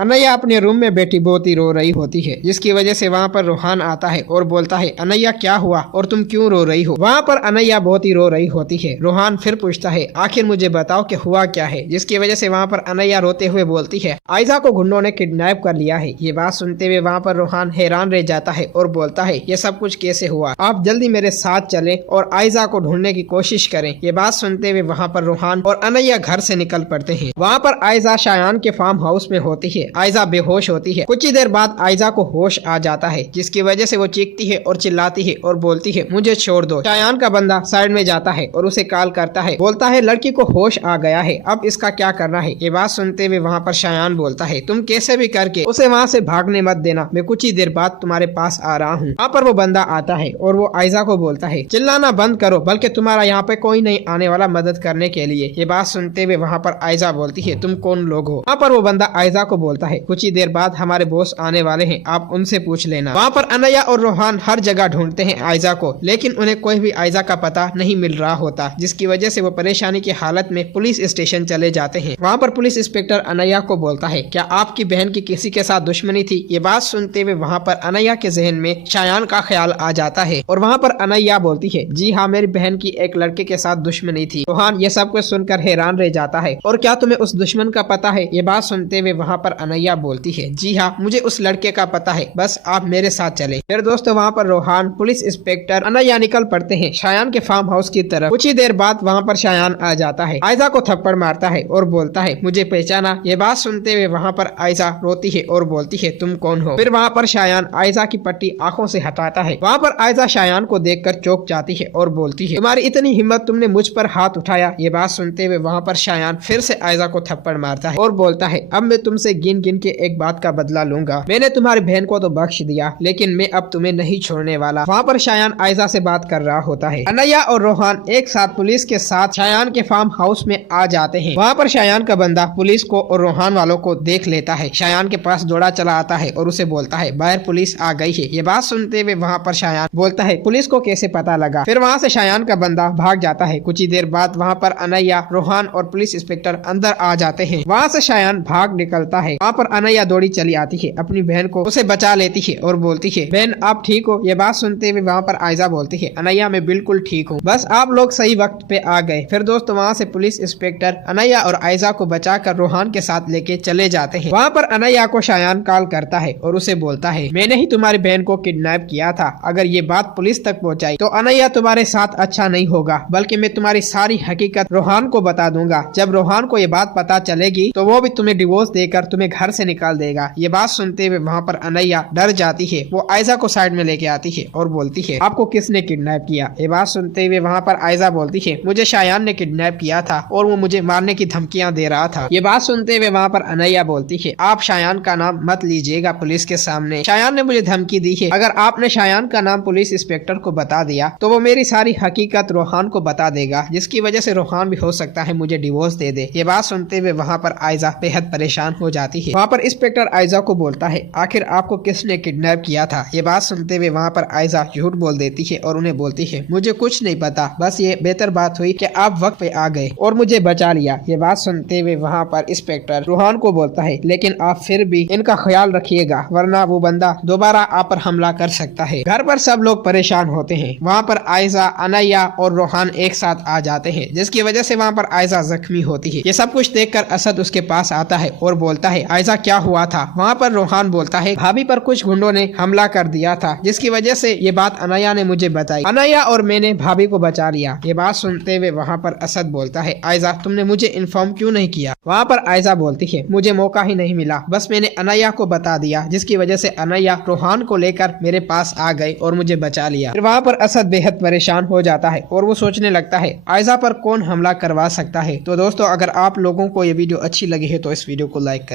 अनैया अपने रूम में बैठी बहुत ही रो रही होती है, जिसकी वजह से वहाँ पर रोहान आता है और बोलता है अनैया क्या हुआ और तुम क्यों रो रही हो। वहाँ पर अनैया बहुत ही रो रही होती है। रोहान फिर पूछता है आखिर मुझे बताओ कि हुआ क्या है, जिसकी वजह से वहाँ पर अनैया रोते हुए बोलती है आयजा को गुंडों ने किडनैप कर लिया है। ये बात सुनते हुए वहाँ पर रोहान हैरान रह जाता है और बोलता है ये सब कुछ कैसे हुआ, आप जल्दी मेरे साथ चले और आयजा को ढूंढने की कोशिश करें। ये बात सुनते हुए वहाँ पर रोहान और अनैया घर से निकल पड़ते हैं। वहाँ पर आयजा शायान के फार्म हाउस में होती है। आयजा बेहोश होती है। कुछ ही देर बाद आयजा को होश आ जाता है, जिसकी वजह से वो चीखती है और चिल्लाती है और बोलती है मुझे छोड़ दो। शायान का बंदा साइड में जाता है और उसे कॉल करता है, बोलता है लड़की को होश आ गया है, अब इसका क्या करना है। ये बात सुनते हुए वहाँ पर शायान बोलता है तुम कैसे भी करके उसे वहाँ से भागने मत देना, मैं कुछ ही देर बाद तुम्हारे पास आ रहा हूँ। वहाँ पर वो बंदा आता है और वो आयजा को बोलता है चिल्लाना बंद करो, बल्कि तुम्हारा यहाँ पे कोई नहीं आने वाला मदद करने के लिए। ये बात सुनते हुए वहाँ पर आयजा बोलती है तुम कौन लोग हो। वहाँ पर वो बंदा आयजा को बोलता है कुछ ही देर बाद हमारे बॉस आने वाले हैं, आप उनसे पूछ लेना। वहाँ पर अनैया और रोहान हर जगह ढूंढते हैं आयजा को, लेकिन उन्हें कोई भी आयजा का पता नहीं मिल रहा होता, जिसकी वजह से वो परेशानी की हालत में पुलिस स्टेशन चले जाते हैं। वहाँ पर पुलिस इंस्पेक्टर अनैया को बोलता है क्या आपकी बहन की किसी के साथ दुश्मनी थी। ये बात सुनते हुए वहाँ पर अनैया के जहन में शायान का ख्याल आ जाता है और वहाँ पर अनैया बोलती है जी हाँ, मेरी बहन की एक लड़के के साथ दुश्मनी थी। रोहान ये सब कुछ सुनकर हैरान रह जाता है और क्या तुम्हें उस दुश्मन का पता है। ये बात सुनते हुए वहाँ पर अनैया बोलती है जी हाँ, मुझे उस लड़के का पता है, बस आप मेरे साथ चले। फिर दोस्तों वहाँ पर रोहान, पुलिस इंस्पेक्टर, अनैया निकल पड़ते हैं शायान के फार्म हाउस की तरफ। कुछ ही देर बाद वहाँ पर शायान आ जाता है, आयजा को थप्पड़ मारता है और बोलता है मुझे पहचाना। ये बात सुनते हुए वहाँ पर आयजा रोती है और बोलती है तुम कौन हो। फिर वहाँ पर शायान आयजा की पट्टी आंखों से हटाता है। वहाँ पर आयजा शायान को देखकर चौंक जाती है और बोलती है तुम्हारी इतनी हिम्मत, तुमने मुझ पर हाथ उठाया। ये बात सुनते हुए वहाँ पर शायान फिर से आयजा को थप्पड़ मारता है और बोलता है अब मैं तुमसे गिन गिन के एक बात का बदला लूंगा। मैंने तुम्हारी बहन को तो बख्श दिया, लेकिन मैं अब तुम्हें नहीं छोड़ने वाला। वहाँ पर शायान आयजा से बात कर रहा होता है। अनैया और रोहान एक साथ पुलिस के साथ शायान के फार्म हाउस में आ जाते हैं। वहाँ पर शायान का बंदा पुलिस को और रोहान वालों को देख लेता है। शायान के पास दौड़ा चला आता है और उसे बोलता है बाहर पुलिस आ गई है। ये बात सुनते हुए वहाँ पर शायान बोलता है पुलिस को कैसे पता लगा। फिर वहाँ से शायान का बंदा भाग जाता है। कुछ ही देर बाद वहाँ पर अनैया, रोहान और पुलिस इंस्पेक्टर अंदर आ जाते हैं। वहाँ से शायान भाग निकलता है। वहाँ पर अनैया दौड़ी चली आती है, अपनी बहन को उसे बचा लेती है और बोलती है बहन आप ठीक हो। ये बात सुनते हुए वहाँ पर आयजा बोलती है अनैया मैं बिल्कुल ठीक हूँ, बस आप लोग सही वक्त पे आ गए। फिर दोस्तों वहाँ से पुलिस इंस्पेक्टर अनैया और आयजा को बचाकर रोहान के साथ लेके चले जाते हैं। वहाँ पर अनैया को शायान कॉल करता है और उसे बोलता है मैंने ही तुम्हारी बहन को किडनैप किया था, अगर ये बात पुलिस तक पहुँचाई तो अनैया तुम्हारे साथ अच्छा नहीं होगा, बल्कि मैं तुम्हारी सारी हकीकत रोहान को बता दूंगा। जब रोहान को ये बात पता चलेगी तो वो भी तुम्हें डिवोर्स देकर तुम्हें घर से निकाल देगा। ये बात सुनते हुए वहाँ पर अनैया डर जाती है। वो आयजा को साइड में लेके आती है और बोलती है आपको किसने किडनैप किया। ये बात सुनते हुए वहाँ पर आयजा बोलती है मुझे शायान ने किडनैप किया था और वो मुझे मारने की धमकियाँ दे रहा था। ये बात सुनते हुए वहाँ पर अनैया बोलती है आप शायान का नाम मत लीजिएगा पुलिस के सामने, शायान ने मुझे धमकी दी है, अगर आपने शायान का नाम पुलिस इंस्पेक्टर को बता दिया तो वो मेरी सारी हकीकत रोहान को बता देगा, जिसकी वजह से रोहान भी हो सकता है मुझे डिवोर्स दे दे। ये बात सुनते हुए वहाँ पर आयजा बेहद परेशान हो जाती है। वहाँ पर इंस्पेक्टर आयजा को बोलता है आखिर आपको किसने किडनैप किया था। ये बात सुनते हुए वहाँ पर आयजा झूठ बोल देती है और उन्हें बोलती है मुझे कुछ नहीं पता, बस ये बेहतर बात हुई कि आप वक्त पे आ गए और मुझे बचा लिया। ये बात सुनते हुए वहाँ पर इंस्पेक्टर रोहान को बोलता है लेकिन आप फिर भी इनका ख्याल रखिएगा, वरना वो बंदा दोबारा आप पर हमला कर सकता है। घर पर सब लोग परेशान होते हैं। वहाँ पर आयजा, अनैया और रोहान एक साथ आ जाते हैं, जिसकी वजह से वहाँ पर आयजा जख्मी होती है। ये सब कुछ देखकर असद उसके पास आता है और बोलता है आयजा क्या हुआ था। वहाँ पर रोहान बोलता है भाभी पर कुछ गुंडों ने हमला कर दिया था, जिसकी वजह से ये बात अनैया ने मुझे बताई। अनैया और मैंने भाभी को बचा लिया। ये बात सुनते हुए वहाँ पर असद बोलता है आयजा तुमने मुझे इन्फॉर्म क्यों नहीं किया। वहाँ पर आयजा बोलती है मुझे मौका ही नहीं मिला, बस मैंने अनैया को बता दिया, जिसकी वजह से अनैया रोहान को लेकर मेरे पास आ गए और मुझे बचा लिया। फिर वहाँ पर असद बेहद परेशान हो जाता है और वो सोचने लगता है आयजा पर कौन हमला करवा सकता है। तो दोस्तों अगर आप लोगों को ये वीडियो अच्छी लगी है तो इस वीडियो को लाइक करें।